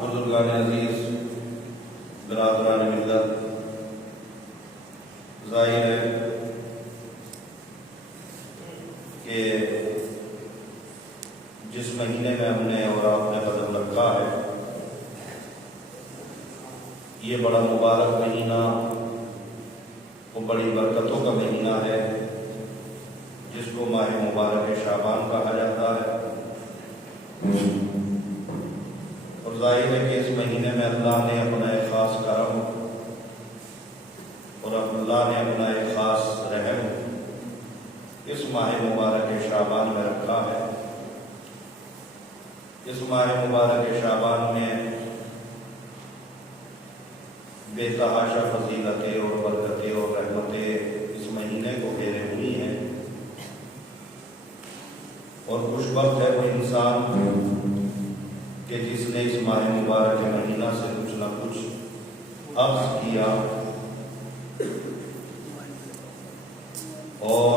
بزرگان عزیز، برادران ملت، ظاہر ہے کہ جس مہینے میں ہم نے اور آپ نے قدم رکھا ہے، یہ بڑا مبارک مہینہ، وہ بڑی برکتوں کا مہینہ ہے جس کو ماہ مبارک شعبان کہا جاتا ہے۔ اور ظاہر ہے کہ اس مہینے میں اللہ نے اپنا ایک خاص کرم اور اللہ نے اپنا ایک خاص رحم اس ماہ مبارک شعبان میں رکھا ہے۔ اس ماہ مبارک شعبان میں بے تحاشا فضیلتیں اور برکتیں اور رحمتیں اس مہینے کو گھیرے ہوئی ہیں، اور خوش بخت ہے وہ انسان کہ جس نے اس ماہ مبارک مہینہ سے کچھ نہ کچھ اخذ کیا اور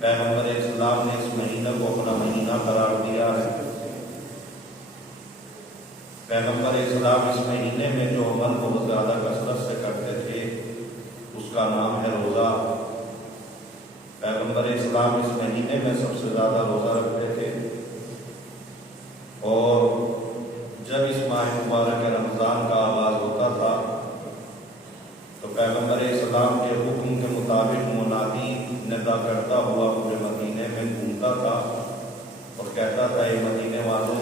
پیغمبر اسلام نے اس مہینہ کو اپنا مہینہ قرار دیا ہے۔ پیغمبر اسلام اس مہینے میں جو عمل بہت زیادہ کثرت سے کرتے تھے اس کا نام ہے روزہ۔ پیغمبر اسلام اس مہینے میں سب سے زیادہ روزہ رکھتے تھے، اور جب اس ماہ مبارک رمضان کا آغاز ہوتا تھا تو پیغمبر اسلام کے حکم کے مطابق منادی ندا کرتا ہوا پورے مدینے میں گھومتا تھا اور کہتا تھا، اے مدینے والوں،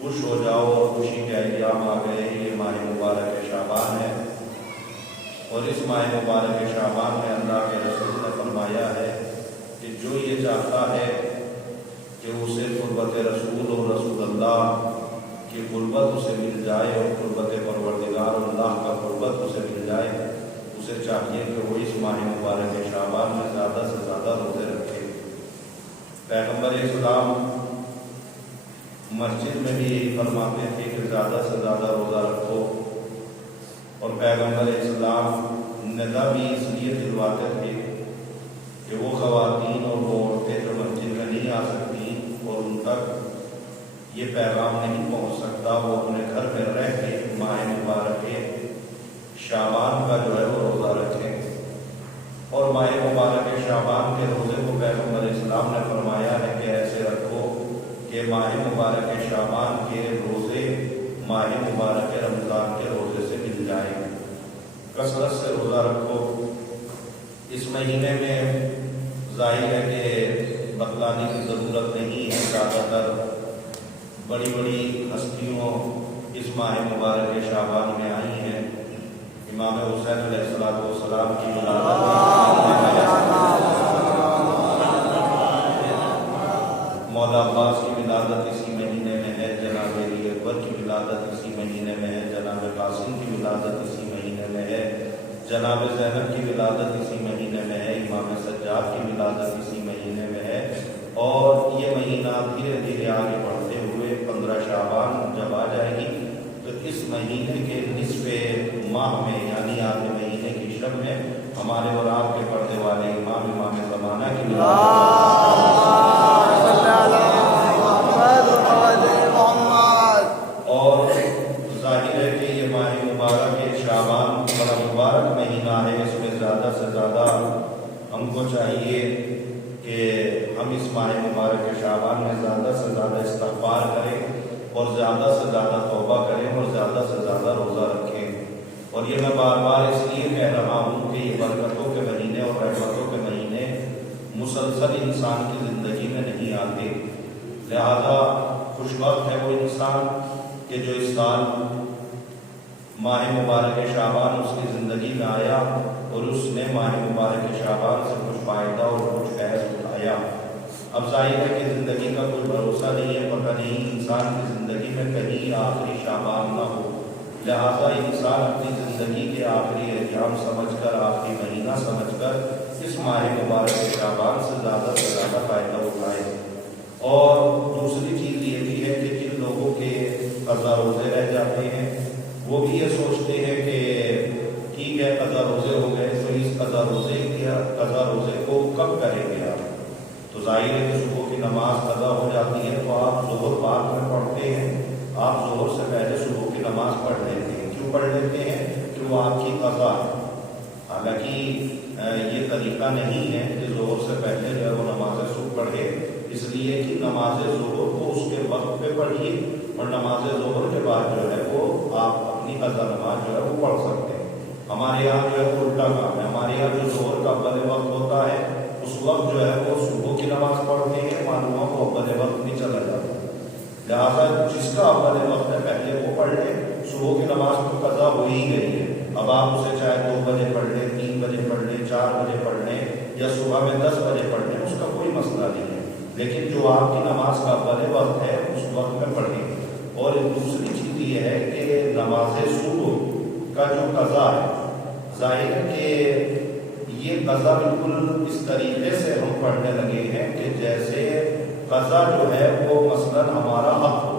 خوش ہو جاؤ اور خوشی کے ایام آ گئے، یہ ماہ مبارک شعبان ہے۔ اور اس ماہ مبارک شعبان میں اللہ کے رسول نے فرمایا ہے کہ جو یہ چاہتا ہے کہ اسے قربت رسول اور رسول اللہ کی قربت اسے مل جائے اور قربت پروردگار اللہ کا قربت اسے مل جائے، اسے چاہیے کہ وہ اس ماہ مبارک شعبان میں زیادہ سے زیادہ روزے رکھے۔ پیغمبر اسلام مسجد میں بھی یہی فرماتے تھے کہ زیادہ سے زیادہ روزہ رکھو، اور پیغمبر اسلام ندا بھی اس لیے دلواتے تھے کہ وہ خواتین اور وہ عورتیں جو مسجد میں نہیں آ سکتی اور ان تک یہ پیغام نہیں پہنچ سکتا، وہ اپنے گھر میں رہ کے ماہ مبارک شعبان کا جو ہے وہ روزہ رکھیں۔ اور ماہ مبارک شعبان کے روزے کو پیغمبر اسلام نے فرمایا ہے کہ ایسے رکھو کہ ماہ مبارک شعبان کے روزے ماہ مبارک رمضان کے روزے سے مل جائیں۔ کثرت سے روزہ رکھو۔ اس مہینے میں ظاہر ہے کہ بتلانے کی ضرورت نہیں ہے، زیادہ تر بڑی بڑی ہستیوں اس ماہ مبارک شعبان میں آئی ہیں۔ امام حسین علیہ السلام کی ولادت، مولا عباس کی ولادت اسی مہینے میں ہے، جناب علی اکبر کی ولادت اسی مہینے میں ہے، جناب قاسم کی ولادت اسی مہینے میں ہے، جناب زینب کی ولادت اسی مہینے میں ہے، امام سجاد کی ولادت اسی مہینے میں ہے، اور یہ مہینہ دھیرے دھیرے آگے بڑھتے ہوئے 15 شعبان جب آ جائے گی تو اس مہینے کے نصف ماہ میں یعنی آدھے مہینے کی شب میں ہمارے اور آپ کے پڑھنے والے امام زمانہ کی ولادت، اور ظاہر ہے کہ یہ ماہ مبارک شعبان بڑا مبارک مہینہ ہے۔ اس میں زیادہ سے زیادہ ہم کو چاہیے کہ ہم اس ماہ مبارک شعبان میں زیادہ سے زیادہ استغفار کریں اور زیادہ سے زیادہ توبہ کریں اور زیادہ سے زیادہ روزہ رکھیں۔ اور یہ میں بار بار اس لیے کہہ رہا ہوں کہ یہ برکتوں کے مہینے اور رحمتوں کے مہینے مسلسل انسان کی زندگی میں نہیں آتے، لہذا خوش بخت ہے وہ انسان کہ جو اس سال ماہ مبارک شعبان اس کی زندگی میں آیا اور اس نے ماہ مبارک شعبان سے کچھ فائدہ اور کچھ فیض اٹھایا۔ اب ظاہر ہے کہ زندگی کا کوئی بھروسہ نہیں ہے، پتہ نہیں انسان کی زندگی میں کہیں آخری شعبان نہ ہو، لہذا انسان اپنی زندگی کے آخری ایام سمجھ کر، آخری مہینہ سمجھ کر اس ماہ مبارک شعبان سے زیادہ فائدہ اٹھائے۔ اور دوسری چیز یہ بھی ہے کہ جن لوگوں کے قضا روزے رہ جاتے ہیں وہ بھی یہ سوچتے ہیں کہ ٹھیک ہے قضا روزے ہو گئے، تو اس قضا روزے کو کب کریں گے آپ؟ تو ظاہر ہے کہ صبح کی نماز قضا ہو جاتی ہے تو آپ ظہر بعد میں پڑھتے ہیں، آپ ظہر سے پہلے صبح کی نماز پڑھ لیتے ہیں۔ کیوں پڑھ لیتے ہیں؟ کہ وہ آپ کی قضا ہے۔ حالانکہ یہ طریقہ نہیں ہے کہ ظہر سے پہلے جو ہے وہ نماز صبح پڑھے، اس لیے کہ نماز ظہر کو اس کے وقت پہ پڑھیے، اور نماز ظہر کے بعد جو ہے وہ آپ اپنی قضا نماز جو ہے وہ پڑھ سکتے ہیں۔ ہمارے یہاں جو ہے وہ الٹا کام ہے، ہمارے یہاں جو ظہر کا اول وقت ہوتا ہے اس وقت جو ہے وہ صبح کی نماز پڑھتے ہیں، معلوموں کو اول وقت نہیں چلا جاتا، لہٰذا جس کا اول وقت ہے پہلے وہ پڑھ لے۔ صبح کی نماز تو قضا ہو ہی گئی ہے، اب آپ اسے چاہے 2 بجے پڑھ لیں، 3 بجے پڑھ لیں، 4 بجے پڑھ لیں، یا صبح میں 10 بجے پڑھ لیں، اس کا کوئی مسئلہ نہیں ہے، لیکن جو آپ کی نماز کا اول وقت ہے اس وقت میں پڑھیں۔ اور دوسری چیز یہ ہے کہ نماز صبح کا جو قضا ہے، ظاہر ہے کہ یہ قضا بالکل اس طریقے سے ہم پڑھنے لگے ہیں کہ جیسے قضا جو ہے وہ مثلاً ہمارا حق ہو۔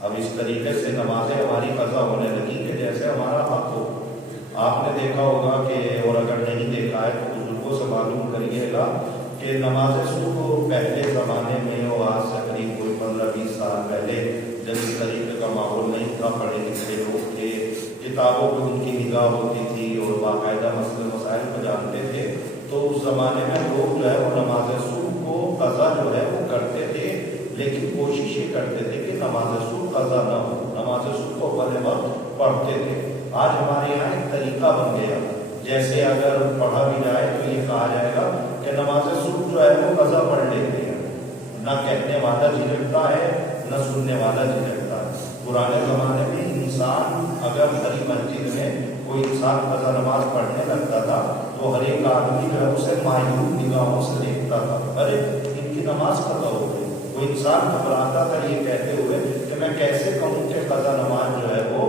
اب اس طریقے سے نمازیں ہماری قضا ہونے لگی کہ جیسے ہمارا حق ہو۔ آپ نے دیکھا ہوگا کہ، اور اگر نہیں دیکھا ہے تو بزرگوں سے معلوم کریے گا کہ نماز صبح پہلے زمانے میں، اور آج سے قریب کوئی 15-20 سال پہلے، جب اس طریقے کا ماحول نہیں تھا، پڑھے لکھے لوگ تھے، کتابوں پہ ان کی نگاہ ہوتی تھی اور باقاعدہ مسئلے مسائل کو جانتے تھے، تو اس زمانے میں لوگ جو ہے وہ نماز صبح کو قضا جو ہے وہ کرتے تھے، لیکن کوشش یہ کرتے تھے کہ نماز صبح قضا نہ ہو، نماز صبح کو اول وقت پڑھتے تھے۔ آج ہمارے یہاں ایک طریقہ بن گیا، جیسے اگر پڑھا بھی جائے تو یہ کہا جائے گا کہ نماز صبح جو ہے وہ قضا پڑھ لیتے ہیں، نہ کہنے والا جھجکتا ہے نہ سننے والا جھجکتا ہے۔ پرانے زمانے میں انسان اگر بڑی مسجد میں کوئی انسان قضا نماز پڑھنے لگتا تھا تو ہر ایک آدمی جو ہے اسے مایوب نگاہوں سے دیکھتا تھا، ارے ان کی نماز قضا ہو گئی۔ وہ انسان گھبراتا تھا یہ کہتے ہوئے کہ میں کیسے کہوں کہ قضا نماز جو ہے وہ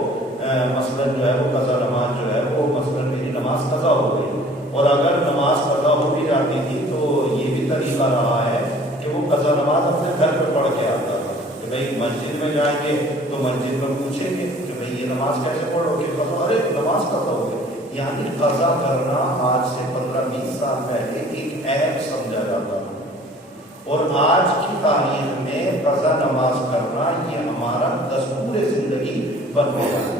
مثلاً جو ہے وہ قضا نماز جو ہے وہ مثلاً میری نماز قضا ہو گئی۔ اور اگر نماز قضا ہو بھی جاتی تھی تو یہ بھی طریقہ رہا ہے کہ وہ قضا نماز اپنے گھر پہ پڑھ کے آتا تھا کہ بھائی مسجد میں جائیں گے تو مسجد میں پوچھیں گے کہ بھائی یہ نماز کیسے پڑھو گے، ارے نماز قضا ہو گئی۔ یعنی قضا کرنا آج سے 15-20 سال پہلے ایک عیب سمجھا جاتا تھا، اور آج کی تاریخ میں قضا نماز کرنا یہ ہمارا دستور زندگی بن گیا ہے۔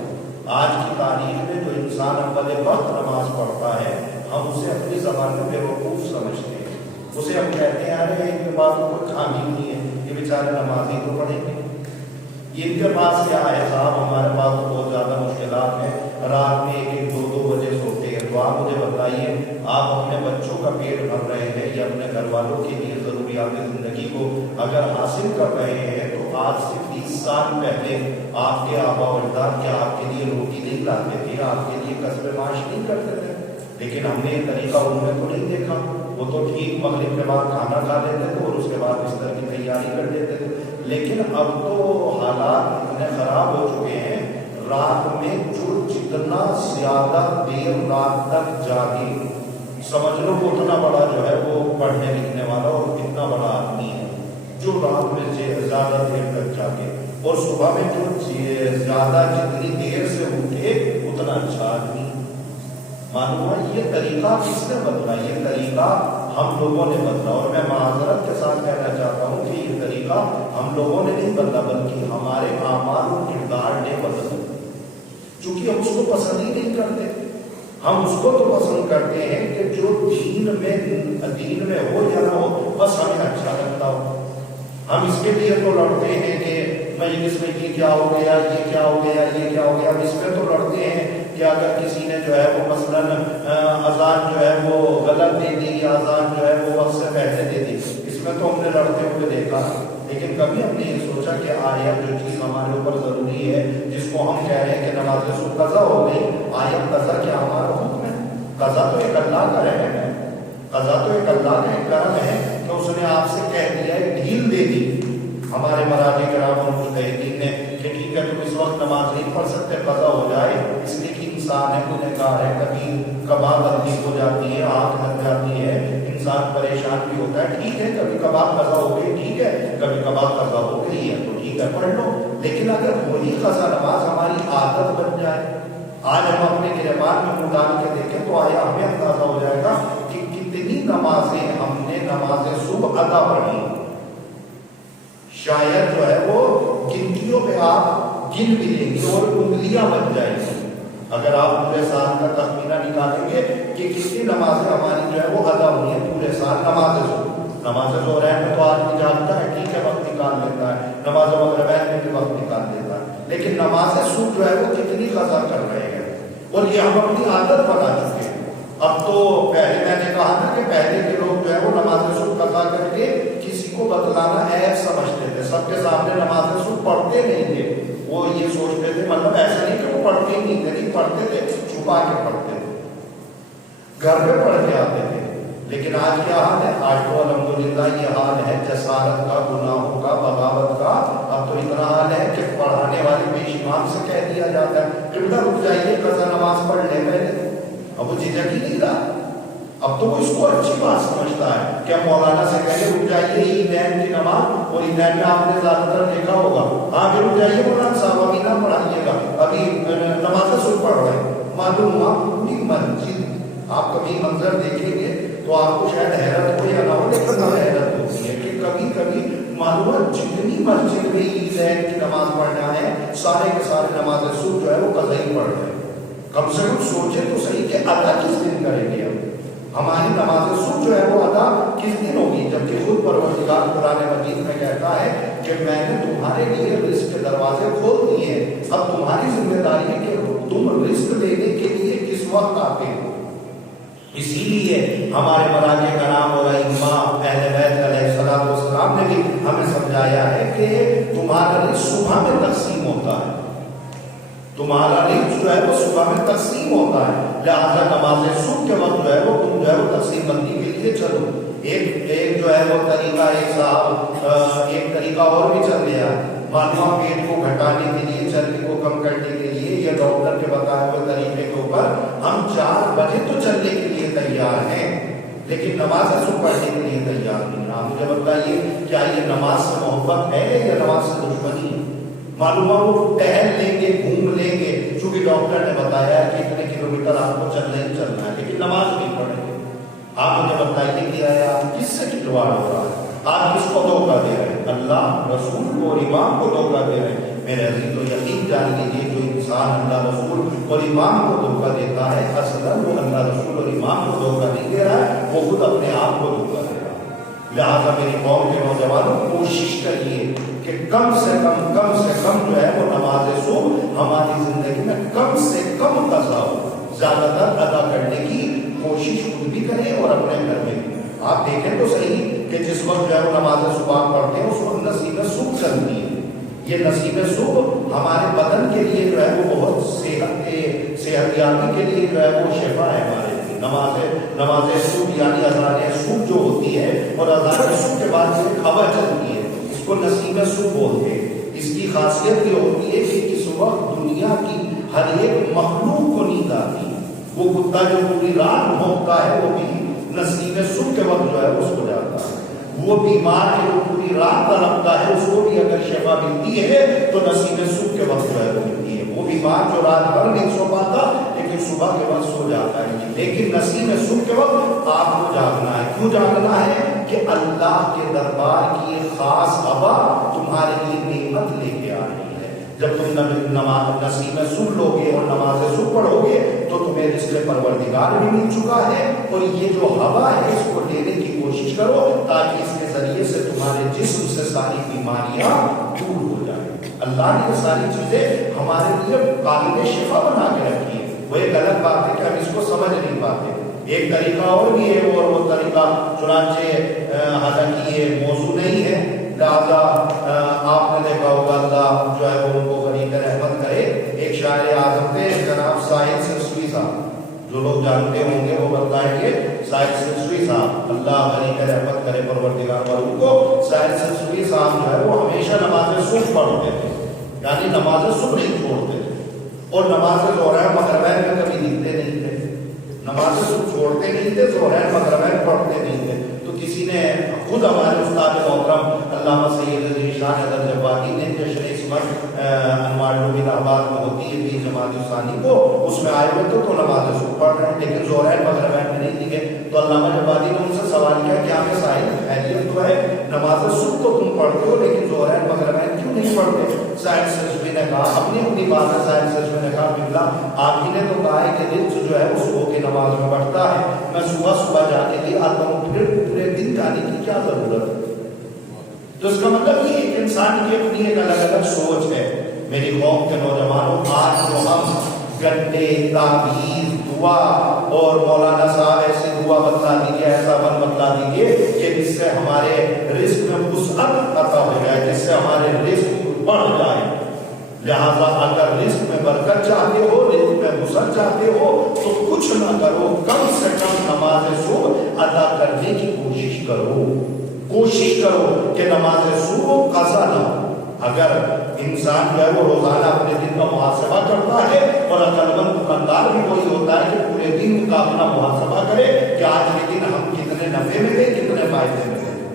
آج کی تاریخ میں جو انسان اول وقت نماز پڑھتا ہے ہم اسے اپنی زبان میں بیوقوف سمجھتے ہیں، اسے ہم کہتے ہیں ارے ان کے پاس کوئی خامی نہیں ہے، یہ بیچارے نماز ہی تو پڑھیں گے، ان کے پاس کیا ہے صاحب، ہمارے پاس تو بہت زیادہ مشکلات ہیں، رات میں 1-2 بجے سوتے ہیں۔ تو آپ مجھے بتائیے، آپ اپنے بچوں کا پیٹ بھر رہے ہیں یا اپنے گھر والوں کے لیے ضروریات زندگی کو اگر حاصل کر رہے ہیں تو آج سے 20 سال پہلے آپ کے آبا و اجداد کیا آپ کے لیے روٹی نہیں لاتے تھے، آپ کے لیے کسب معاش نہیں کرتے تھے؟ لیکن ہم نے یہ طریقہ ان میں تو نہیں دیکھا، وہ تو ٹھیک مغرب کے بعد کھانا کھا لیتے تھے اور اس کے بعد بستر کی تیاری کر لیتے تھے۔ لیکن اب تو حالات اتنے خراب ہو چکے ہیں، رات میں جو جتنا زیادہ دیر رات تک جاگے، سمجھ لو اتنا بڑا جو ہے وہ پڑھنے لکھنے والا اور اتنا بڑا آدمی ہے جو رات میں زیادہ دیر تک جاگے، اور صبح میں جو زیادہ جتنی دیر سے اٹھے اتنا اچھا آدمی۔ معلوم ہے یہ طریقہ کس نے بدلا؟ یہ طریقہ ہم لوگوں نے بدلا، اور میں معذرت کے ساتھ کہنا چاہتا ہوں کہ یہ طریقہ ہم لوگوں نے نہیں بدلا بلکہ ہمارے اعمال و کردار نے بدلا، چونکہ ہم اس کو پسند ہی نہیں کرتے۔ ہم اس کو تو پسند کرتے ہیں کہ جو دین میں ہو یا نہ ہو بس ہمیں اچھا لگتا ہو۔ ہم اس کے لیے تو لڑتے ہیں کہ میں اس میں یہ کیا ہو گیا، یہ کیا ہو گیا، یہ کیا ہو گیا۔ ہم اس میں تو لڑتے ہیں کہ اگر کسی نے جو ہے وہ مثلاً اذان جو ہے وہ غلط دے دی یا اذان جو ہے وہ وقت سے پہلے دے دی، اس میں تو ہم نے لڑتے ہوئے دیکھا، لیکن کبھی ہم نے یہ سوچا کہ آیا جو چیز ہمارے اوپر ضروری ہے، جس کو ہم کہہ رہے ہیں کہ نماز صبح قضا ہو گئی، آیا قضا کیا ہمارا حکم ہے؟ قضا تو ایک اللہ کا رحم ہے، قضا تو ایک اللہ کا ایک کرم ہے کہ اس نے آپ سے کہہ دیا ہے، ڈھیل دے دی ہمارے مراجع کرام اور مجتہدین نے کہ ٹھیک ہے تم اس وقت نماز نہیں پڑھ سکتے، قضا ہو جائے، اس لیے کہ انسان ہے، گنہگار ہے، کبھی کبھار غلطی ہو جاتی ہے، آنکھ لگ جاتی ہے، انسان پریشان بھی ہوتا ہے، ٹھیک ہے کبھی کبھار قضا ہو گئی، ٹھیک ہے کبھی کبھار قضا ہو گئی ہے تو ٹھیک ہے پڑھ لو۔ لیکن اگر وہی قضا نماز ہماری عادت بن جائے، آج ہم اپنے گریبان میں منہ ڈال کے دیکھیں تو آیا ہمیں اندازہ ہو جائے گا کہ کتنی نمازیں ہم نے نماز صبح ادا پڑھی. شاید جو ہے وہ گنتیوں پہ آپ گن بھی لیں گے اور انگلیاں بن جائیں گی اگر آپ پورے سال کا تخمینہ نکالیں گے کہ کتنی نمازیں ہماری جو ہے وہ ادا ہوئی ہیں پورے سال. نماز ظہرین میں تو آدمی جانتا ہے ٹھیک ہے وقت نکال لیتا ہے, نماز مغربین میں بھی وقت نکال لیتا ہے, لیکن نماز صبح جو ہے وہ کتنی قضا کر رہے ہیں اور یہ ہم اپنی عادت بنا چکے ہیں. اب تو پہلے میں نے کہا تھا کہ پہلے کے لوگ جو ہے وہ نماز صبح قضا کر کے کسی کو بتلانا عیب سمجھتے تھے, سب کے سامنے نماز صبح پڑھتے نہیں تھے. وہ یہ سوچتے تھے مطلب ایسا نہیں کہ وہ پڑھتے ہی نہیں تھے, نہیں پڑھتے تھے, چھپا کے پڑھتے تھے, گھر پہ پڑھ کے آتے تھے. لیکن آج کیا حال ہے؟ آج تو الحمدللہ یہ حال ہے جسارت کا, گناہوں کا, بغاوت کا. اب تو اتنا حال ہے کہ پڑھانے والے پیش امام سے کہہ دیا جاتا ہے قبلہ رک جائیے قضا نماز پڑھ لے پہلے. اب وہ جھجک ہی نہیں رہا, اب تو وہ اس کو اچھی بات سمجھتا ہے کہ ہم مولانا سے کہہ رک جائیے عیدین کی نماز, اور عیدین میں آپ نے زیادہ تر دیکھا ہوگا ہاں بھی رک جائیے مولانا صاحب ابھی نہ پڑھائیے گا, ابھی نماز صبح پڑھ رہے ہیں. معلوم ہوا پوری مسجد, آپ کبھی منظر دیکھیں گے تو آپ کو شاید حیرت ہو یا نہ ہو, لیکن حیرت ہوتی ہے کہ کبھی کبھی معلوم جتنی مسجد میں عیدین کی نماز پڑھنا ہے سارے کے سارے نماز صبح جو ہے وہ قضائی پڑھ رہے ہیں. کم سے کم سوچیں تو صحیح کہ ادا کس دن کریں گے ہماری نماز صبح جو ہے وہ ادا کس دن ہوگی, جبکہ خود پروردگار قرآن مجید میں کہتا ہے کہ میں نے تمہارے لیے رزق کے دروازے کھول دیے ہیں, اب تمہاری ذمہ داری ہے کہ تم رزق لینے کے لیے کس وقت آتے ہو. اسی لیے ہمارے مراجع کرام اور ائمہ اہل بیت علیہ الصلوۃ والسلام نے بھی ہمیں سمجھایا ہے کہ تمہارا رزق صبح میں تقسیم ہوتا ہے, تمہارا رزق جو ہے وہ صبح میں تقسیم ہوتا ہے. لہٰذا نماز صبح کے وقت جو ہے وہ تم جو ہے وہ تقسیم بندی کے لیے چلو. ایک جو ہے وہ طریقہ ایک صاحب ایک طریقہ اور بھی چل گیا, معلوم پیٹ کو گھٹانے کے لیے, چربی کو کم کرنے کے لیے, یا ڈاکٹر کے بتائے ہوئے طریقے کے اوپر ہم 4 بجے تو چلنے کے لیے تیار ہیں لیکن نماز صبح پڑھنے کے لیے تیار نہیں. آپ مجھے بتائیے کیا یہ نماز سے محبت ہے یا نماز سے دشمنی ہے؟ معلوم وہ ٹہل لیں گے, گھوم لیں گے, چونکہ ڈاکٹر نے بتایا ہے کہ اتنے کلومیٹر آپ کو چلنا ہی چلنا ہے, لیکن نماز نہیں پڑھیں گے. آپ مجھے بتائیے کیا ہے, آپ کس سے کھلواڑ ہو رہا ہے, آپ کس کو دھوکہ دے رہے ہیں؟ اللہ رسول کو اور امام کو دھوکہ دے رہے ہیں. میرے عزیز تو یقین جان لیجیے جو انسان اللہ رسول اور امام کو دھوکہ دیتا ہے اصلا وہ اللہ رسول اور امام کو دھوکہ نہیں دے رہا ہے, وہ خود اپنے آپ کو دھوکہ دے رہا ہے. لہٰذا میری قوم کے نوجوانوں کوشش کریے کہ کم سے کم جو ہے وہ نماز صبح ہماری زندگی میں کم سے کم قضا ہو, زیادہ تر ادا کرنے کی کوشش خود بھی کریں اور اپنے گھر میں بھی. آپ دیکھیں تو صحیح کہ جس وقت جو ہے وہ نماز صبح پڑھتے ہیں اس وقت نصیب صبح چلتی ہے. یہ نصیب صبح ہمارے بدن کے لیے جو ہے وہ بہت صحت یابی کے لیے جو ہے وہ شفا ہے ہمارے لیے. نماز صبح یعنی اذان صبح جو ہوتی ہے اور اذان صبح کے بعد جو خبر چلتی ہے اس کو نصیب صبح بولتے ہیں. اس کی خاصیت یہ ہوتی ہے کہ اس وقت دنیا کی ہر ایک مخلوق کو نیند آتی ہے. وہ کتا جو پوری رات بھونکتا ہے وہ بھی نصیب صبح کے وقت جو ہے اس کو جاتا ہے. وہ بیمار جو پوری رات تڑپتا ہے اس کو بھی اگر شفا ملتی ہے تو نصیب صبح کے وقت جو ہے وہ ملتی ہے. وہ بیمار جو رات بھر نہیں سو پاتا لیکن صبح کے وقت سو جاتا ہے, لیکن نصیب صبح کے وقت آپ کو جاگنا ہے. کیوں جاگنا ہے؟ کہ اللہ کے دربار کی ایک خاص ہوا تمہارے لیے نعمت لے کے آ رہی ہے. جب تم نماز نصیب صبح لو گے اور نماز صبح پڑھو گے تو تمہیں رزق پروردگار بھی مل چکا ہے, اور یہ جو ہوا ہے اس کو لینے کی کوشش کرو تاکہ اس کے ذریعے سے تمہارے جسم سے ساری بیماریاں دور ہو جائیں. اللہ نے یہ ساری چیزیں ہمارے لیے قابل شفا بنا کے رکھی ہے. وہ ایک غلط بات ہے کہ ہم اس کو سمجھ نہیں پاتے. ایک طریقہ اور بھی ہے اور وہ طریقہ چنانچہ حالانکہ یہ موضوع نہیں ہے, لہٰذا آپ نے دیکھا ہوگا اللہ جو ہے وہ ان کو غریب رحمت کرے. ایک شاعر اعظم تھے جناب ساحل سرسوی صاحب, جو لوگ جانتے ہوں گے وہ بتائیں گے. ساحل سرسوی صاحب اللہ غریب رحمت کرے پروردگار والوں کو. ساحل سرسوی صاحب جو ہے وہ ہمیشہ نماز صبح پڑھتے تھے, یعنی نماز صبح نہیں چھوڑتے تھے, اور نماز ظہرین مغربین میں کبھی دکھتے نہیں تھے. نماز صبح چھوڑتے نہیں تھے, ظہرین مغربین پڑھتے نہیں تھے. تو کسی نے خود ہمارے استاد محترم علامہ سید علی شاہ حضرت جوادی نے جشن قسمت انوار الدین آباد میں ہوتی ہے 20 جماعت ثانی کو، اس میں آئے ہوئے تو نماز صبح پڑھ رہے ہیں، لیکن زہرین مغربین میں نہیں دکھے۔ تو علامہ جوادی نے ان سے سوال کیا کہ آپ صاحب خیریت تو ہے، نماز صبح تو تم پڑھتے ہو لیکن زہرین مغربین کیوں نہیں پڑھتے؟ صاحب سرجوی نے کہا، اپنی بات ہے، صاحب سرجوی نے کہا بلّہ آپ ہی نے تو کہا ہے کہ رزق جو ہے وہ صبح کی نماز میں بڑھتا ہے، میں صبح جا کے لے آتا ہوں، پھر پورے دن جانے کی کیا ضرورت ہے؟ تو اس کا مطلب یہ ایک انسان کی اپنی ایک الگ الگ سوچ ہے۔ میری قوم کے نوجوانوں، آج جو ہم گھنٹے تعویذ دعا اور مولانا صاحب ایسے دعا بتلا دیجیے، ایسا بن بتلا دیجیے کہ جس سے ہمارے رزق میں وسعت عطا ہو جائے، جس سے ہمارے رزق بڑھ جائے۔ لہذا اگر رزق میں برکت چاہتے ہو، رزق میں وسعت چاہتے ہو تو کچھ نہ کرو، کم سے کم نماز صبح ادا کرنے کی کوشش کرو، کوشش کرو کہ نماز صبح قضا نہ ہو۔ اگر انسان جو ہے وہ روزانہ اپنے دن کا محاسبہ کرتا ہے، اور عقلمند دکاندار بھی وہی ہوتا ہے کہ پورے دن کا اپنا محاسبہ کرے کہ آج کے دن ہم کتنے نفع میں گئے، کتنے فائدے میں گئے،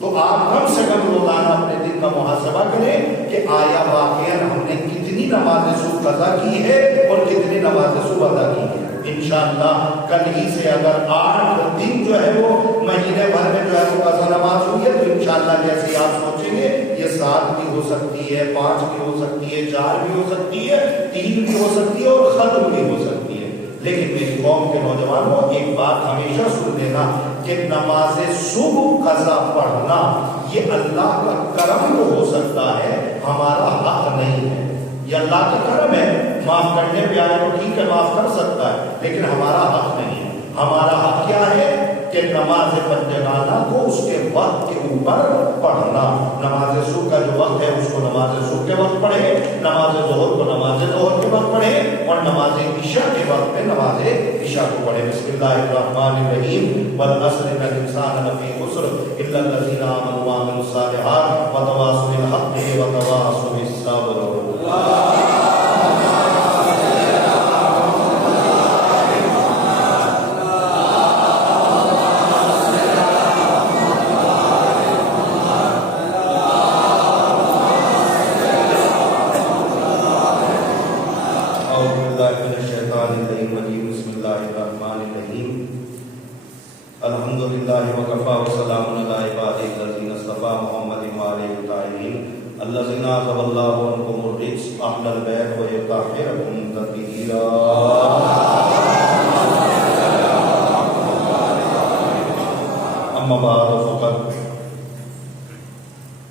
تو آپ کم سے کم روزانہ اپنے دن کا محاسبہ کریں کہ آیا واقعا ہم نے کتنی نماز صبح قضا کی ہے اور کتنی نماز صبح ادا کی ہے۔ انشاءاللہ کل ہی سے اگر 8 دن جو ہے وہ مہینے بھر میں جو ہے وہ قضا نماز ہوئی ہے تو انشاءاللہ جیسے آپ سوچیں گے یہ 7 بھی ہو سکتی ہے، 5 بھی ہو سکتی ہے، 4 بھی ہو سکتی ہے، 3 بھی ہو سکتی ہے اور ختم بھی ہو سکتی ہے۔ لیکن میری قوم کے نوجوانوں ایک بات ہمیشہ سن لینا کہ نماز صبح قضا پڑھنا یہ اللہ کا کرم تو ہو سکتا ہے، ہمارا حق نہیں ہے۔ یہ اللہ کا کرم ہے، معاف کرنے پہ آئے تو ٹھیک ہے معاف کر سکتا ہے، لیکن ہمارا حق نہیں ہے۔ ہمارا حق کیا ہے کہ نماز پنجگانہ کو اس کے وقت کے اوپر پڑھنا۔ نماز صبح کا جو وقت ہے اس کو نماز صبح کے وقت پڑھے، نماز ظہر کو نماز ظہر کے وقت پڑھے، اور نماز عشاء کے وقت میں نماز عشاء کو پڑھے۔ بسم اللہ الرحمن الرحیم، والعصر ان الانسان لفی خسر الا الذین آمنوا وعملوا الصالحات وتواصوا بالحق وتواصوا بالصبر۔ الحمدللہ وکفی وسلام علی عبادہ الذین اصطفی محمد وآلہ الطاہرین الذین عذب اللہ عنکم الرجس اہل البیت ویطہرکم تطہیرا۔ اما بعد فقط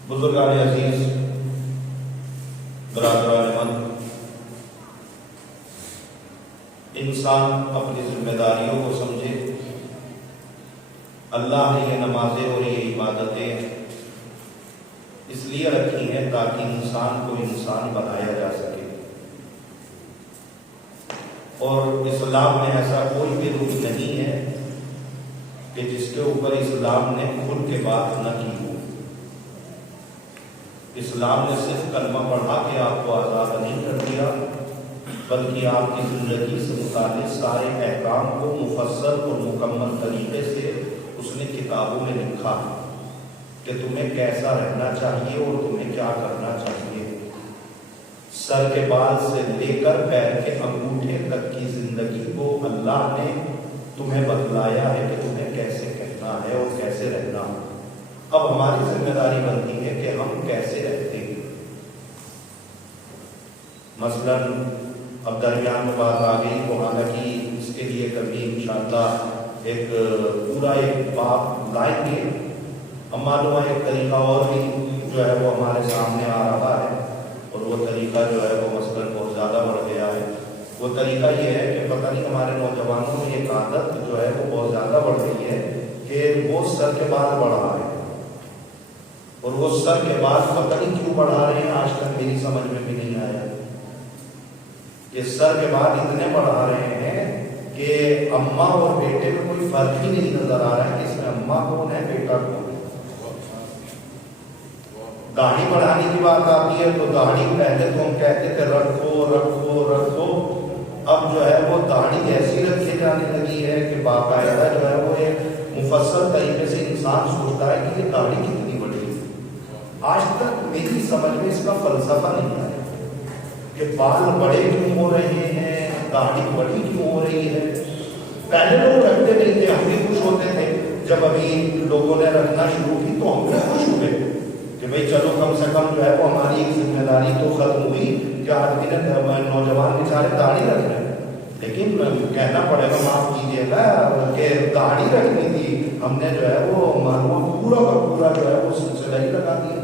بزرگان عزیز، برادران من، انسان اپنی ذمہ داریوں کو سمجھے۔ اللہ نے یہ نمازیں اور یہ عبادتیں اس لیے رکھی ہیں تاکہ انسان کو انسان بنایا جا سکے، اور اسلام میں ایسا کوئی بھی رکن نہیں ہے کہ جس کے اوپر اسلام نے کھل کے بات نہ کی ہو۔ اسلام نے صرف کلمہ پڑھا کے آپ کو آزاد نہیں کر دیا، بلکہ آپ کی زندگی سے متعلق سارے احکام کو مفصل اور مکمل طریقے سے اس نے کتابوں میں لکھا کہ تمہیں کیسا رہنا چاہیے اور تمہیں کیا کرنا چاہیے۔ سر کے بال سے لے کر پیر کے انگوٹھے تک کی زندگی کو اللہ نے تمہیں بتلایا ہے کہ تمہیں کیسے کہنا ہے اور کیسے رہنا ہے۔ اب ہماری ذمہ داری بنتی ہے کہ ہم کیسے رہتے ہیں۔ مثلاً اب درمیان میں بات آ گئی تو حالانکہ اس کے لیے کبھی انشاءاللہ ایک پورا ایک بات لائیں گے۔ اب معلوم ہے ایک طریقہ اور بھی جو ہے وہ ہمارے سامنے آ رہا ہے، اور وہ طریقہ جو ہے وہ مثلاً بہت زیادہ بڑھ گیا ہے۔ وہ طریقہ یہ ہے کہ پتہ نہیں ہمارے نوجوانوں میں ایک عادت جو ہے وہ بہت زیادہ بڑھ گئی ہے کہ وہ سر کے بال بڑھا رہے ہیں، اور وہ سر کے بال پتہ نہیں کیوں بڑھا رہے ہیں، آج تک میری سمجھ میں بھی نہیں آیا کہ سر کے بال اتنے بڑھا رہے ہیں کہ اماں اور بیٹے میں کوئی فرق ہی نہیں نظر آ رہا ہے کہ اس میں اماں کون ہے بیٹا کون ہے۔ داڑھی بڑھانے کی بات آتی ہے تو داڑھی پہلے تو ہم کہتے تھے رکھو رکھو رکھو، اب جو ہے وہ داڑھی ایسی رکھی جانے لگی ہے کہ باقاعدہ جو ہے وہ ایک مفصل طریقے سے انسان سوچتا ہے کہ یہ داڑھی کتنی بڑی ہے۔ آج تک میری سمجھ میں اس کا فلسفہ نہیں آیا کہ بال بڑے کیوں ہو رہے ہیں، داڑھی بڑی کیوں ہو رہی ہے۔ پہلے لوگ رکھتے نہیں تھے، ہم بھی خوش ہوتے تھے جب ابھی لوگوں نے رکھنا شروع کی تو ہم بھی خوش ہوئے کہ بھئی چلو کم سے کم جو ہے وہ ہماری ایک ذمہ داری تو ختم ہوئی کہ آدمی نے نوجوان بیچارے داڑھی رکھ رہے ہیں۔ لیکن کہنا پڑے گا، معاف کیجیے گا، کہ داڑھی رکھنی تھی، ہم نے جو ہے وہ معلوم پورا کا پورا جو ہے وہ سلسلہ ہی لگا دیا۔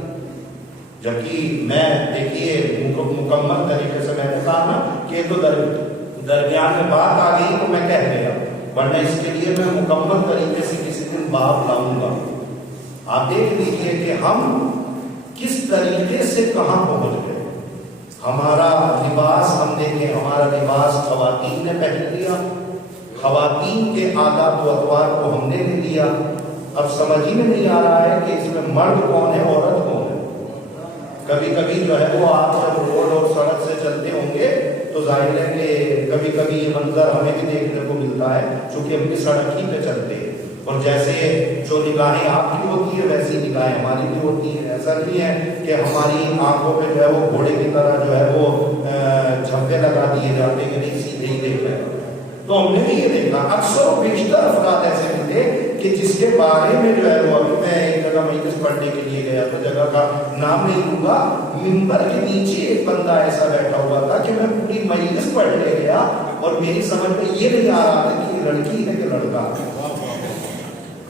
جبکہ میں دیکھیے مکمل طریقے سے میں نے کہا نا کہ تو درمیان میں بات آ گئی تو میں کہہ گیا، ورنہ اس کے لیے میں مکمل طریقے سے کسی دن باب لاؤں گا۔ آپ دیکھ لیجیے کہ ہم کس طریقے سے کہاں پہنچ گئے۔ ہمارا لباس ہم دیکھیں، ہمارا لباس خواتین نے پہن لیا، خواتین کے عادات و اطوار کو ہم نے لے لیا۔ اب سمجھ ہی میں نہیں آ رہا ہے کہ اس میں مرد کون ہے، عورت کون ہے۔ کبھی کبھی جو ہے وہ آپ جب روڈ اور سڑک سے چلتے ہوں گے تو ظاہر ہے کہ کبھی کبھی یہ منظر ہمیں بھی دیکھنے کو ملتا ہے، چونکہ ہم بھی سڑک ہی پہ چلتے ہیں، اور جیسے جو نگاہیں آپ کی ہوتی ہے ویسی نگاہیں ہماری بھی ہوتی ہیں۔ ایسا نہیں ہے کہ ہماری آنکھوں پہ جو ہے وہ گھوڑے کی طرح جو ہے وہ جھپے لگا دیے جاتے کہ نہیں سیدھے ہی دیکھ رہے ہیں۔ تو ہم نے بھی یہ دیکھا، اکثر و بیشتر افراد ایسے ملے کہ جس کے بارے میں جو ہے وہ، ابھی میں ایک جگہ مجلس پڑھنے کے لیے گیا تو جگہ کا نام نہیں لوں گا، منبر کے نیچے ایک بندہ ایسا بیٹھا ہوا تھا کہ میں پوری مجلس پڑھنے گیا اور میری سمجھ میں یہ نہیں آ رہا تھا کہ یہ لڑکی ہے کہ لڑکا ہے۔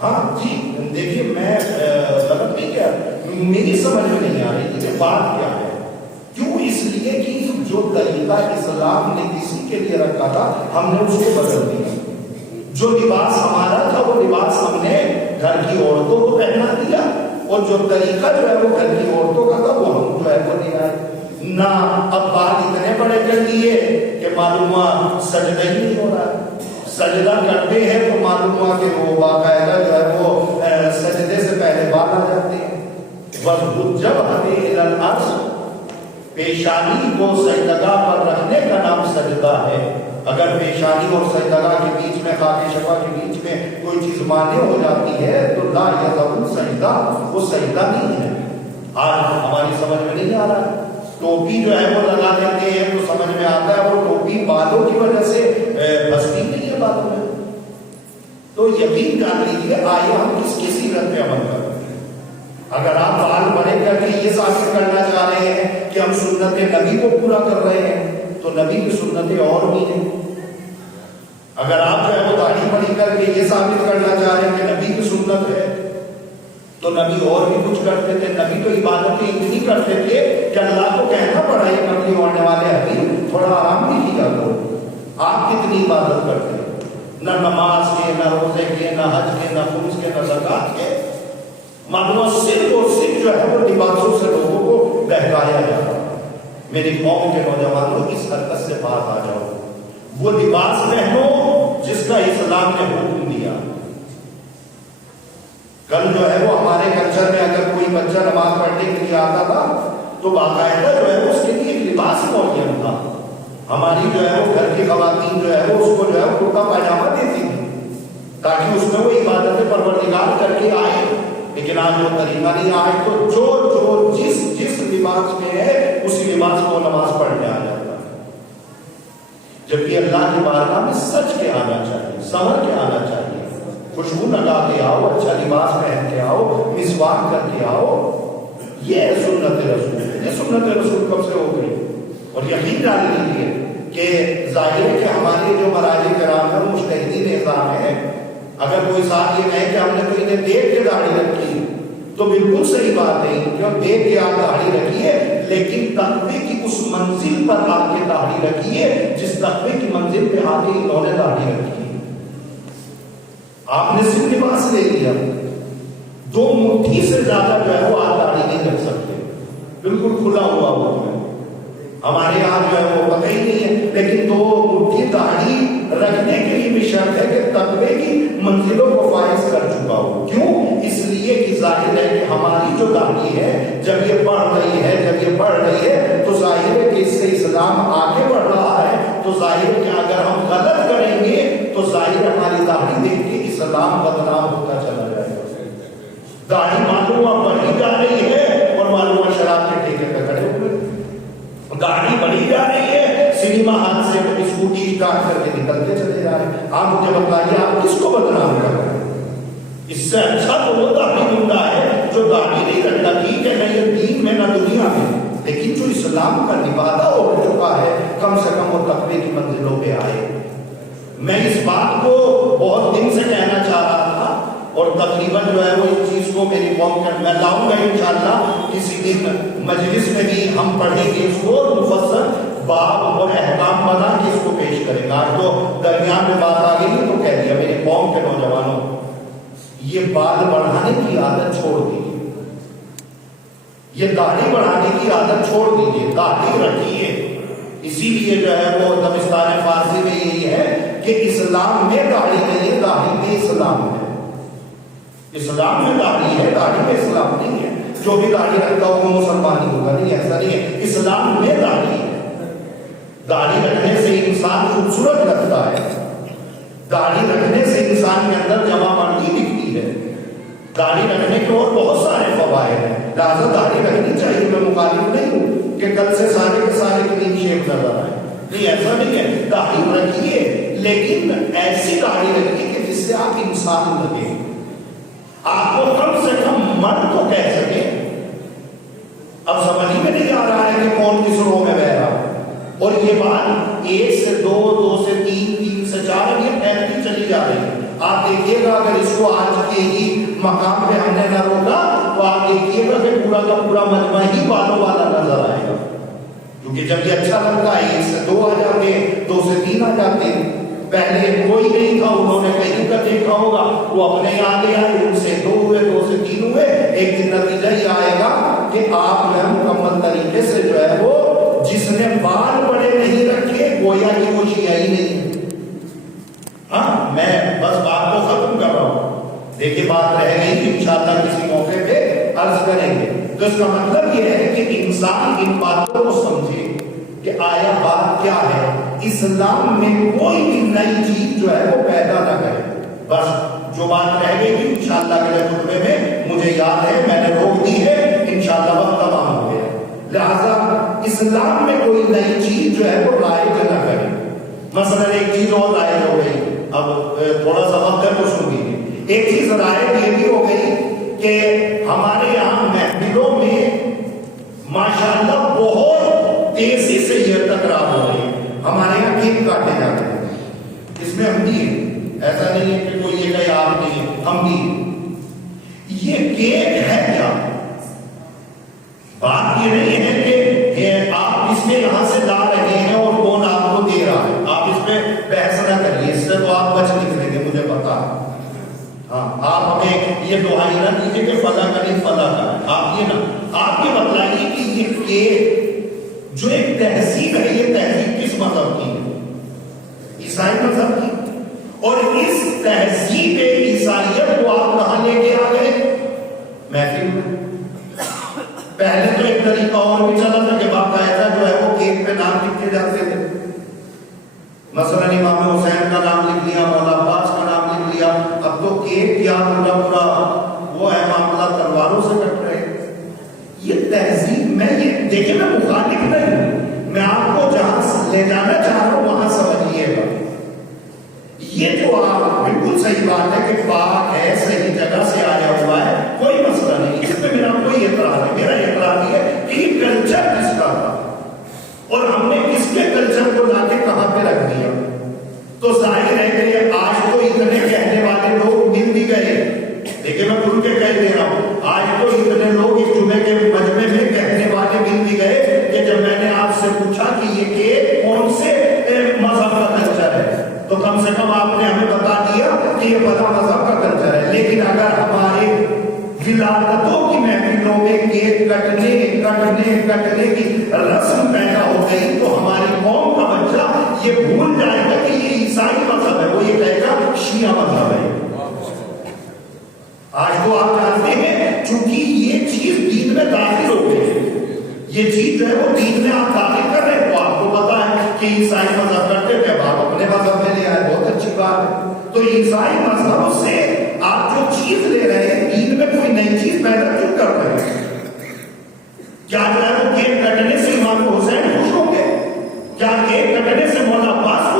ہاں جی دیکھیے، میں غلط نہیں کیا، میری سمجھ میں نہیں آ رہی کہ بات کیا ہے۔ کیوں؟ اس لیے کہ جو طریقہ اسلام نے کسی کے لیے رکھا تھا ہم نے اس کو بدل دیا۔ جو لباس ہمارا تھا وہ لباس ہم نے گھر کی عورتوں کو پہنا دیا، اور جو طریقہ جو ہے وہ گھر کی عورتوں کا تھا وہ ہم جو ہے وہ لے آئے۔ نہ اب بات اتنے بڑے کر دیے کہ معلوم ہوا سجدہ ہی نہیں ہو رہا ہے، سجدہ کرتے ہیں تو معلوم ہوا کہ وہ باقاعدہ جو ہے وہ سجدے سے پہلے بال آ جاتے ہیں۔ جب ہمیں الارض، پیشانی کو سجدگاہ پر رکھنے کا نام سجدہ ہے۔ اگر پیشانی اور سجدگاہ کے بیچ میں، خاک شفا کے بیچ میں کوئی چیز مانے ہو جاتی ہے تو لا یذل سجدہ، وہ سجدہ نہیں ہے۔ آج ہماری سمجھ میں نہیں آ رہا ہے، ٹوپی جو ہے وہ لگا دیتے ہیں تو سمجھ میں آتا ہے وہ ٹوپی بالوں کی وجہ سے پھنستی نہیں ہے بالوں میں۔ تو یقین جان لیجیے، آئیے ہم کس کی سیرت پہ عمل کریں۔ اگر آپ بال بڑے کر کے یہ ثابت کرنا چاہ رہے ہیں کہ ہم سنت نبی کو پورا کر رہے ہیں تو نبی کی سنتیں اور بھی ہیں۔ اگر آپ جو ہے وہ داڑھی بڑی کر کے یہ ثابت کرنا چاہ رہے ہیں کہ نبی کی سنت ہے تو نبی اور بھی کچھ کرتے تھے۔ نبی تو عبادتیں اتنی کرتے تھے کہ اللہ کو کہنا پڑا یہ نبی ہونے والے حبیب تھوڑا آرام بھی کیا کرو۔ آپ کتنی عبادت کرتے ہیں، نہ نماز کے، نہ روزے کے، نہ حج کے، نہ خمس کے، نہ زکات کے، معلوم صرف اور صرف جو ہے وہ لباسوں سے لوگوں کو بہکایا جاتا ہے۔ میری قوم کے نوجوانوں اس حرکت سے باہر آ جاؤ، وہ لباس پہنو جس کا اسلام نے حکم دیا۔ کل جو ہے وہ ہمارے کلچر میں اگر کوئی بچہ نماز پڑھنے کے لیے آتا تھا تو باقاعدہ جو ہے اس کے لیے ایک لباس معین تھا۔ ہماری جو ہے وہ گھر کی خواتین جو ہے وہ اس کو جو ہے وہ کرتا پائجامہ دیتی تھی تاکہ اس میں وہ عبادت پروردگار کر کے آئے۔ لیکن آج وہ طریقہ نہیں آئے تو جو جس لباس میں ہے اسی لباس کو نماز پڑھنے آ جاتا ہے، جبکہ اللہ کی بارگاہ میں سچ کے آنا چاہیے، سنور کے آنا چاہیے، خوشبو لگا کے آؤ، اچھا لباس پہن کے آؤ، مسواک کر کے آؤ۔ یہ سنت رسول ہے۔ یہ سنت رسول کب سے ہو گئی؟ اور یقین جان لیجیے کہ ظاہر ہے کہ ہمارے جو مراجع کرام ہیں مجتہدین نظام ہے، اگر کوئی صاحب یہ کہے کہ ہم نے تو انہیں دیکھ کے داڑھی رکھی تو بالکل صحیح بات نہیں، کیوں دیکھ کے آپ داڑھی رکھیے، لیکن تقوی کی اس منزل پر آ کے داڑھی رکھیے جس تقوی کی منزل پہ آ کے انہوں نے داڑھی رکھی۔ آپ نے صرف لباس لے لیا، 2 مٹھی سے زیادہ جو ہے وہ آپ داڑھی نہیں رکھ سکتے، بالکل کھلا ہوا ہے۔ ہمارے یہاں جو ہے وہ پتہ ہی نہیں ہے، لیکن 2 مٹھی داڑھی رکھنے کے لیے بھی شرط ہے کہ تقوی کی منزلوں کو فائز کر چکا ہو۔ کیوں؟ اس لیے کہ ظاہر ہے کہ ہماری جو داڑھی ہے جب یہ بڑھ رہی ہے تو ظاہر ہے کہ اس سے اسلام آگے بڑھ رہا ہے، تو ظاہر ہے کہ اگر ہم غلط کریں گے تو ظاہر ہماری داڑھی دیکھ کے اسلام بدنام ہوتا چلا جائے گا۔ داڑھی معلوم بڑھی جا رہی ہے اور معلوم شراب کے اسکوٹی اسٹارٹ کر کے نکلتے چلے جا رہے ہیں. آپ مجھے بتائیے آپ کس کو بدنام کر رہے ہیں؟ اس سے اچھا تو وہ داڑھی ڈھونڈا ہے جو داڑھی نہیں رکھتا. ٹھیک ہے نہ یہ دین میں نہ دنیا میں، لیکن جو اسلام کا نبھاتا ہو چکا ہے کم سے کم وہ تقوی کی منزلوں پہ آئے. میں اس بات کو بہت دن سے کہنا چاہ رہا تھا اور تقریباً جو ہے وہ اس چیز کو میری قوم کا میں لاؤں گا انشاءاللہ کسی دن مجلس میں بھی ہم پڑھیں گے اس کو مفصل باب اور احکام بنا کے اس کو پیش کریں گا. آج تو درمیان میں بات آ گئی تو کہہ دیا میری قوم کے نوجوانوں یہ بال بڑھانے کی عادت چھوڑ دیجیے، یہ داڑھی بڑھانے کی عادت چھوڑ دیجیے، داڑھی رکھیے. اسی لیے جو ہے وہ دبستان فارسی میں یہی ہے کہ اسلام میں داڑھی نہیں ہے، داڑھی میں اسلام ہے. اسلام میں داڑھی ہے، داڑھی میں اسلام نہیں ہے. جو بھی داڑھی رکھتا ہو وہ مسلمان ہی ہوگا، نہیں ایسا نہیں ہے. اسلام میں داڑھی ہے. داڑھی رکھنے سے انسان خوبصورت لگتا ہے، داڑھی رکھنے سے انسان کے اندر جمع بندی دکھتی ہے. داڑھی رکھنے کے اور بہت سارے فوائد ہیں، لہٰذا داڑھی رکھنی چاہیے. میں مخالف نہیں ہوں کہ کل سے سارے کے سارے کلین شیپ نظر آئے، نہیں ایسا نہیں ہے. داڑھی رکھیے لیکن ایسی داڑھی رکھیے کہ جس سے آپ انسان لگے، آپ کو کم سے کم مرد تو کہہ سکے. اب سمجھ میں نہیں آ رہا ہے کہ کون کس رو میں بہ رہا. اور یہ بات 1 سے 2، 2 سے 3، 3 سے 4 یہ پھیلتی چلی جا رہی ہے. آپ دیکھیے گا اگر اس کو آج کے ہی مقام پہ ہم نے نہ روکا تو آپ دیکھیے گا کہ پورا کا پورا مجمع ہی بالوں والا نظر آئے گا. کیونکہ جب یہ اچھا لگتا ہے 1 سے 2 آ جاتے ہیں، 2 سے 3 آ جاتے ہیں. پہلے کوئی نہیں تھا، انہوں نے کہیں کا دیکھا ہوگا، وہ اپنے آگے آئے، ان سے 2 ہوئے، 2 سے 3 ہوئے. ایک دن نتیجہ یہ آئے گا کہ آپ میں مکمل طریقے سے جو ہے وہ جس نے بال بڑے نہیں رکھے گویا کہ وہ شیعہ ہی نہیں. ہاں میں بس بات کو ختم کر رہا ہوں. دیکھیے بات رہ گئی کہ انشاءاللہ کسی موقع پہ عرض کریں گے. تو اس کا مطلب یہ ہے کہ انسان ان باتوں کو سمجھے کہ آیا بات کیا ہے. اسلام میں کوئی بھی نئی چیز جو ہے وہ پیدا نہ کرے. بس جو بات رہ گئی تھی انشاءاللہ کے خطبے میں مجھے یاد ہے میں نے روک دی ہے، انشاءاللہ وقت تمام ہو گیا. لہذا اسلام میں کوئی نئی چیز جو ہے وہ رائج نہ کرے. مثلا ایک چیز اور رائج ہو گئی، اب تھوڑا سا وقت ہے تو سن لیجیے. ایک چیز رائج یہ بھی ہو گئی کہ ہمارے یہاں محفلوں میں ماشاءاللہ بہت تیزی سے یہ تکرار ہو رہی ہے. ہمارے یہاں کیک کاٹے جاتے ہیں، اس میں ہم بھی ہیں، ایسا نہیں ہے کہ کوئی یہ کہے آپ نہیں ہے، ہم بھی. یہ کیک ہے کیا؟ بات یہ نہیں ہے کہ آپ اس میں یہاں سے لا رہے ہیں اور کون آپ کو دے رہا ہے. آپ اس پہ بحث نہ کریے، اس سے تو آپ بچ نکلیں گے مجھے پتا. ہاں آپ ہمیں یہ دعائی نہ دیجیے کہ فلاں کریں فلاں کریں. آپ یہ نہ آپ یہ بتلائیے کہ یہ کیک جو ایک تہذیب ہے، یہ تہذیب کس مذہب کی ہے؟ عیسائی مذہب کی. اور اس تہذیب عیسائیت کو آپ کہاں لے کے آ گئے؟ محفل میں. پہلے تو ایک طریقہ اور بھی چلا تھا کہ باقاعدہ جو ہے وہ کیک پہ نام لکھے جاتے تھے. مثلا امام حسین کا نام لکھ لیا، مولا عباس کا نام لکھ لیا. اب تو کیک یا پورا وہ ہے معاملہ تلواروں سے کٹ رہے. یہ تہذیب میں یہ دیکھیں میں مخالف نہیں ہوں، میں آپ کو جہاں لے جانا چاہ رہا ہوں وہاں سمجھیے گا. یہ جو آپ بالکل صحیح بات ہے کہ پاک ہے، صحیح جگہ سے آیا ہوا ہے، کوئی مسئلہ نہیں، اس پہ میرا کوئی اعتراض نہیں. میرا اعتراض یہ ہے کہ یہ کلچر کس کا تھا اور ہم نے کس کے کلچر کو لا کے کہاں پہ رکھ دیا. تو ظاہر ہے کہ آج تو اتنے کہنے والے لوگ مل بھی گئے. دیکھیں میں کھل کے کہہ دے رہا ہوں، آج تو اتنے لوگ اس جمعے کے مجمع میں کہنے والے مل بھی گئے کہ جب میں نے آپ سے پوچھا کہ یہ کیک کون سے مذہب کا کلچر ہے تو کم سے کم آپ نے ہمیں بتا دیا کہ یہ فلاں مذہب کا کلچر ہے. لیکن اگر ہمارے ولادتوں کی محفلوں میں کیک کٹنے کی رسم پیدا ہو گئی تو ہماری قوم کا بچہ یہ بھول جائے گا کہ یہ عیسائی مذہب ہے، وہ یہ کہے گا شیعہ مذہب ہے. آج تو آپ جانتے ہیں چونکہ یہ چیز دین میں داخل ہو گئی ہے، یہ چیز جو ہے وہ دین میں آپ داخل کر رہے ہیں. تو آپ کو پتا ہے کہ عیسائی مذہب کرتے تھے، آپ اپنے مذہب میں لے آئے، بہت اچھی بات ہے. تو عیسائی مذہب سے آپ جو چیز لے رہے ہیں دین میں کوئی نئی چیز پیدا کیوں کر رہے ہیں؟ کیا جو ہے وہ کیک کٹنے سے امام حسین خوش ہوں گے؟ کیا کیک کٹنے سے مولا عباس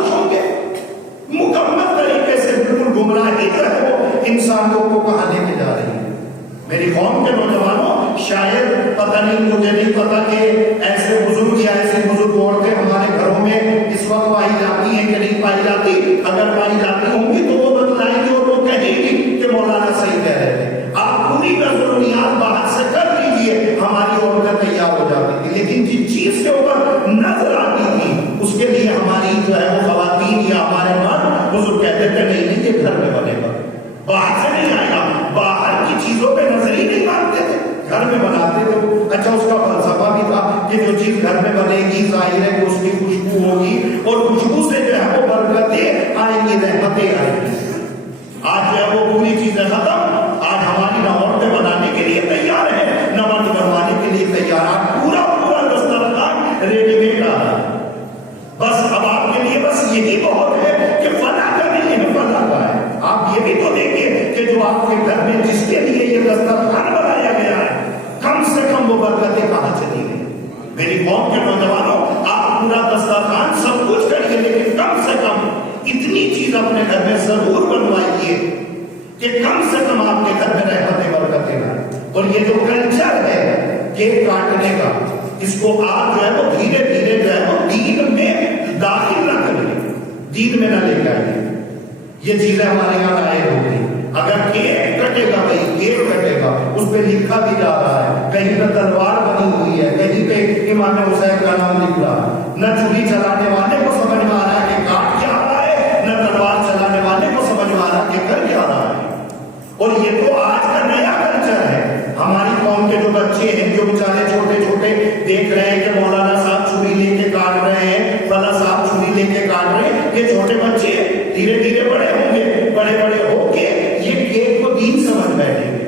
آگے جو ہے وہ انسانوں کو کہاں لے کے جا رہی ہے. میری قوم کے نوجوانوں، شاید پتہ نہیں، مجھے نہیں پتا کہ ایسے بزرگ یا ایسی بزرگ عورتیں ہمارے گھروں میں اس وقت پائی جاتی ہیں کہ نہیں پائی جاتی. اگر پائی جاتی ہوں گی تو وہ بتلائیں گی اور وہ کہیں گی کہ مولانا صحیح کہہ رہے تھے. آپ پوری ضروریات باہر سے کر لیجیے، ہماری عورتیں تیار ہو جاتی تھی. لیکن جس چیز کے اوپر نظر آتی تھی اس کے لیے ہماری جو ہے وہ خواتین یا ہمارے مرد بزرگ کہتے تھے نہیں نہیں یہ گھر میں بنے گا، باہر سے نہیں آئے گا. باہر کی چیزوں پہ نظر ہی نہیں مانتے تھے، گھر میں بناتے تھے. اچھا اس کا فلسفہ بھی تھا کہ جو چیز گھر میں بنے گی ظاہر ہے کہ اس کی خوشبو ہوگی اور خوشبو سے جو ہے وہ برکتیں آئیں گی، رحمتیں آئیں گی. آج جو ہے وہ پوری چیزیں ختم. آج ہماری نہ عورتیں بنانے کے لیے تیار ہیں نہ مرد بنوانے کے لیے تیار. آج پورا پورا دسترخوان ریڈی میڈ آ رہا ہے. بس اب آپ کے لیے بس یہی بہت ہے کہ فلاں کا نہیں ہے، فلاں کا ہے. آپ یہ بھی تو دیکھیے کہ جو آپ کے گھر میں جس کے لیے یہ دسترخوان بنایا گیا ہے کم سے کم وہ برکتیں کہاں چلی گئی. میری قوم کے نوجوانوں، آپ پورا دسترخوان سب کچھ کریے لیکن کم سے کم اتنی چیز اپنے گھر میں ضرور بنوائیے کہ کم سے کم آپ کے گھر میں رحمتیں برکتیں لائیں. اور یہ جو کلچر ہے کیک کاٹنے کا، اس کو آپ جو ہے وہ دھیرے دھیرے جو ہے وہ دین میں داخل نہ کریے، دین میں نہ لے کے آئیے. یہ چیزیں ہمارے یہاں لائے ہوتی. اگر کیک کٹے گا بھائی کیک کٹے گا، اس پہ لکھا بھی جا رہا ہے، کہیں پہ تلوار بنی ہوئی ہے، کہیں پہ امام حسین کا نام لکھ رہا ہے. نہ چھری چلانے والے کو سمجھ میں آ رہا ہے کہ کاٹ کیا رہا ہے، نہ تلوار چلانے والے کو سمجھ میں آ رہا ہے کہ کر کیا رہا ہے. اور یہ تو آج کا نیا کلچر ہے. ہماری قوم کے جو بچے ہیں جو بیچارے چھوٹے چھوٹے دیکھ رہے ہیں کہ مولانا صاحب چھری لے کے کاٹ رہے ہیں، فلاں صاحب چھری لے کے کاٹ رہے ہیں. یہ چھوٹے بچے دھیرے دھیرے بڑے ہوں گے، بڑے بڑے ہو کے یہ کیک کو دین سمجھ بیٹھیں گے.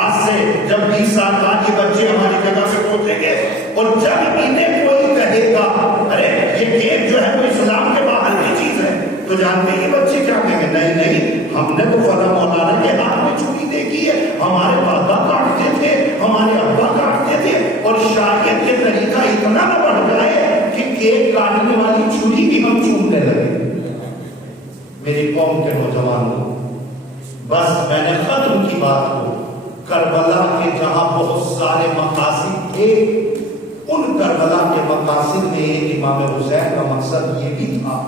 آج سے جب 20 سال بعد یہ بچے ہماری جگہ سے پہنچیں گے اور جب انہیں کوئی کہے گا ارے یہ کیک جو ہے وہ اسلام کے باہر کی چیز ہے، تو جانتے ہیں یہ بچے کیا کہیں گے؟ نہیں نہیں، ہم نے تو فلاں مولانا کے ہاتھ میں چھری دیکھی ہے، ہمارے بابا کاٹتے تھے، ہمارے ابا کاٹتے تھے. اور شاید یہ طریقہ اتنا نہ بڑھ جائے کہ کیک کاٹنے والی چھری بھی ہم چومنے لگے. میری قوم کے نوجوانوں، بس میں نے ختم کی بات کو کربلا کے جہاں بہت سارے مقاصد تھے، ان کربلا کے مقاصد میں امام حسین کا مقصد یہ بھی تھا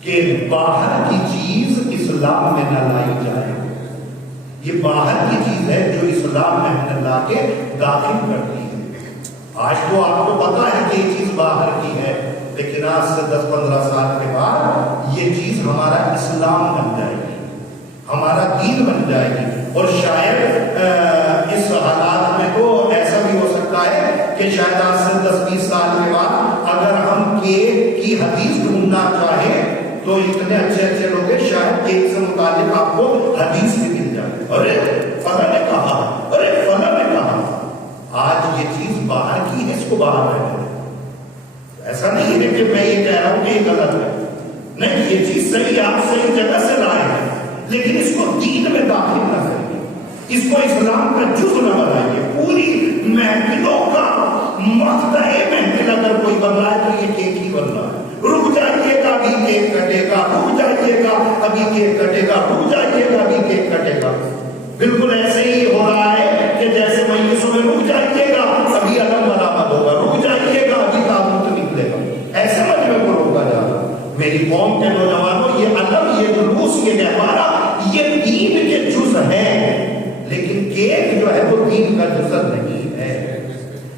کہ باہر کی چیز اسلام میں نہ لائی جائے. یہ باہر کی چیز ہے جو اسلام میں ہم نے لا کے داخل کرتی ہے. آج تو آپ کو پتا ہے کہ یہ چیز باہر کی ہے، لیکن آج سے 10-15 سال کے بعد یہ چیز ہمارا اسلام بن جائے گی، ہمارا دین بن جائے گی. اور شاید اس حالات میں تو ایسا بھی ہو سکتا ہے کہ شاید آج سے 10-20 سال کے بعد اگر ہم کیک کی حدیث ڈھونڈنا چاہیں تو اتنے اچھے اچھے لوگ ہیں، شاید کیک سے متعلق آپ کو حدیث بھی مل جائے. ارے فلاں نے کہا، ارے فلاں نے کہا. آج یہ چیز باہر کی ہے، اس کو باہر رہنے دیں. ایسا نہیں ہے کہ میں یہ کہہ رہا ہوں کہ یہ غلط ہے، نہیں، یہ چیز صحیح، آپ صحیح جگہ سے لائے ہیں، لیکن اس کو دین میں داخل نہ کریے، اس کو اسلام کا جز نہ بنائیے. پوری محفلوں کا مقطع محفل اگر کوئی بن رہا ہے تو یہ کیک ہی بن رہا ہے. رک جائیے گا ابھی کیک کٹے گا، رک جائیے گا ابھی کیک کٹے گا، رک جائیے گا ابھی کیک کٹے گا. بالکل ایسے ہی ہو رہا ہے کہ جیسے مجلسوں میں رک جائیے گا ابھی علم برآمد ہوگا، رک جائیے گا ابھی تابوت نکلے گا. ایسے مجمع کو روکا جا رہا. میری قوم کے نوجوانوں، یہ علم، یہ جلوس، یہ گہوارہ یہ دین کے جز ہے، لیکن کیک جو ہے وہ دین کا جز نہیں ہے.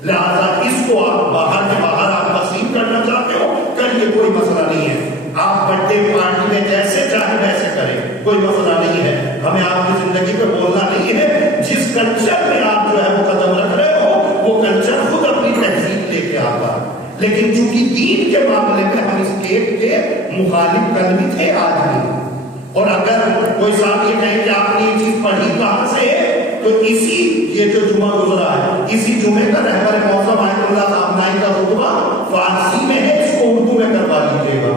لہذا اس کو آپ باہر کے باہر آپ تقسیم کرنا چاہتے ہو کریے، کوئی مسئلہ نہیں ہے. آپ برتھ ڈے پارٹی میں جیسے چاہے ویسے کریں، کوئی مسئلہ نہیں ہے. ہمیں آپ کی زندگی پہ بولنا نہیں ہے. جس کلچر میں آپ جو ہے وہ قدم رکھ رہے ہو وہ کلچر خود اپنی تہذیب لے کے آتا ہے. لیکن چونکہ دین کے معاملے میں ہم اس کیک کے مخالف کل بھی تھے، آج بھی. اور اگر کوئی صاحب یہ کہے کہ آپ نے یہ چیز پڑھی کہاں سے ہے، تو اسی یہ جو جمعہ گزرا ہے اسی جمعے کا رہبر موسم آیت اللہ صاحب نائی کا خطبہ فارسی میں ہے، اس کو اردو میں کروا لیجیے گا.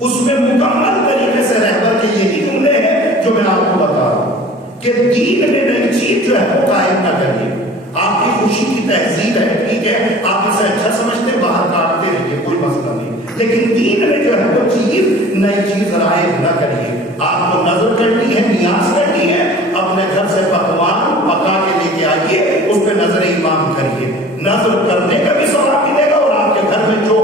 اس میں مکمل طریقے سے رہبر کے یہی جملے ہیں جو میں آپ کو بتا رہا ہوں کہ دین میں نئی چیز جو ہے وہ قائم نہ کریے. آپ کی خوشی کی تہذیب ہے، ٹھیک ہے، آپ اسے اچھا سمجھتے باہر کاٹتے رہیے، کوئی مسئلہ نہیں، لیکن دین میں جو ہے وہ چیز نئی چیز رائج نہ کریے. آپ کو نظر کرنی ہے، نیاز کرنی ہے، اپنے گھر سے پکوان پکا کے لے کے آئیے، اس پہ نظر امام کریے، نظر کرنے کا بھی ثواب ملے گا اور آپ کے گھر میں جو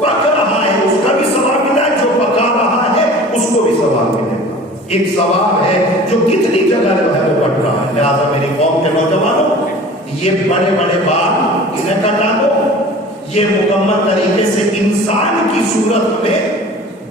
پک رہا ہے اس کا بھی ثواب ملا ہے، جو پکا رہا ہے اس کو بھی ثواب ملے گا۔ ایک ثواب ہے جو کتنی جگہ جو ہے وہ بڑھ رہا ہے۔ لہٰذا میری قوم کے نوجوانوں، یہ بڑے بڑے بال انہیں کٹا دو، یہ مکمل طریقے سے انسان کی صورت میں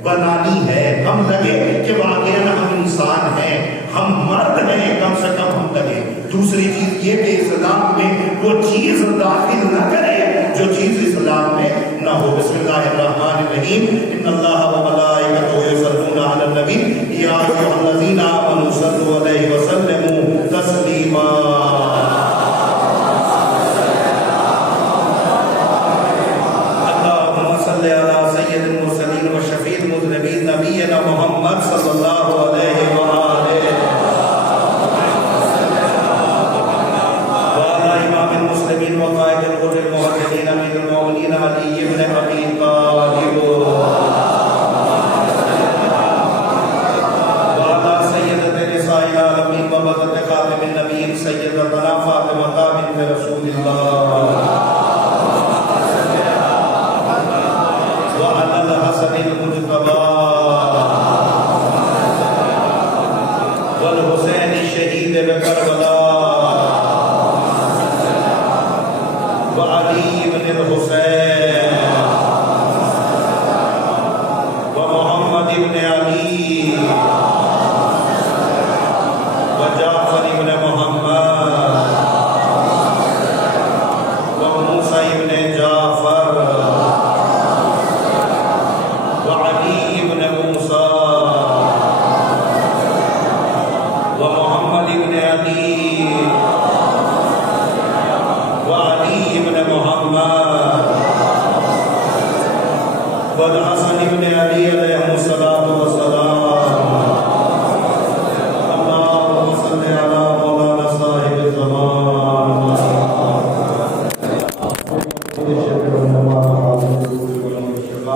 بنانی ہے۔ ہم لگے کہ واقعی ہم انسان ہیں، ہم مرد ہیں، کم سے کم ہم لگے۔ دوسری چیز یہ کہ اسلام میں وہ چیز داخل نہ کرے جو چیز اسلام میں نہ ہو۔ بسم اللہ الرحمن الرحیم، ان اللہ و ملائکتہ یصلون علی النبی یا ایھا الذین آمنوا صلوا علیہ وسلموا تسلیما۔ نبینا محمد صلی اللہ علیہ وآلہ وعلى امام المسلمین وقائد الغر المحجلین امیر المؤمنین علی بن ابی طالب وعلى سیدۃ نساء العالمین وبطن خاتم النبیین سیدتنا فاطمہ بنت رسول اللہ وعلى الحسن المجتبی والحسین شہید کربلا وعلی بن الحسین ومحمد بن علی وجعفر بن محمد وموسیٰ بن جعفر وعلی بن موسیٰ ومحمد بن علی وعلی بن محمد والحسن بن علی علیہ الصلوۃ والسلام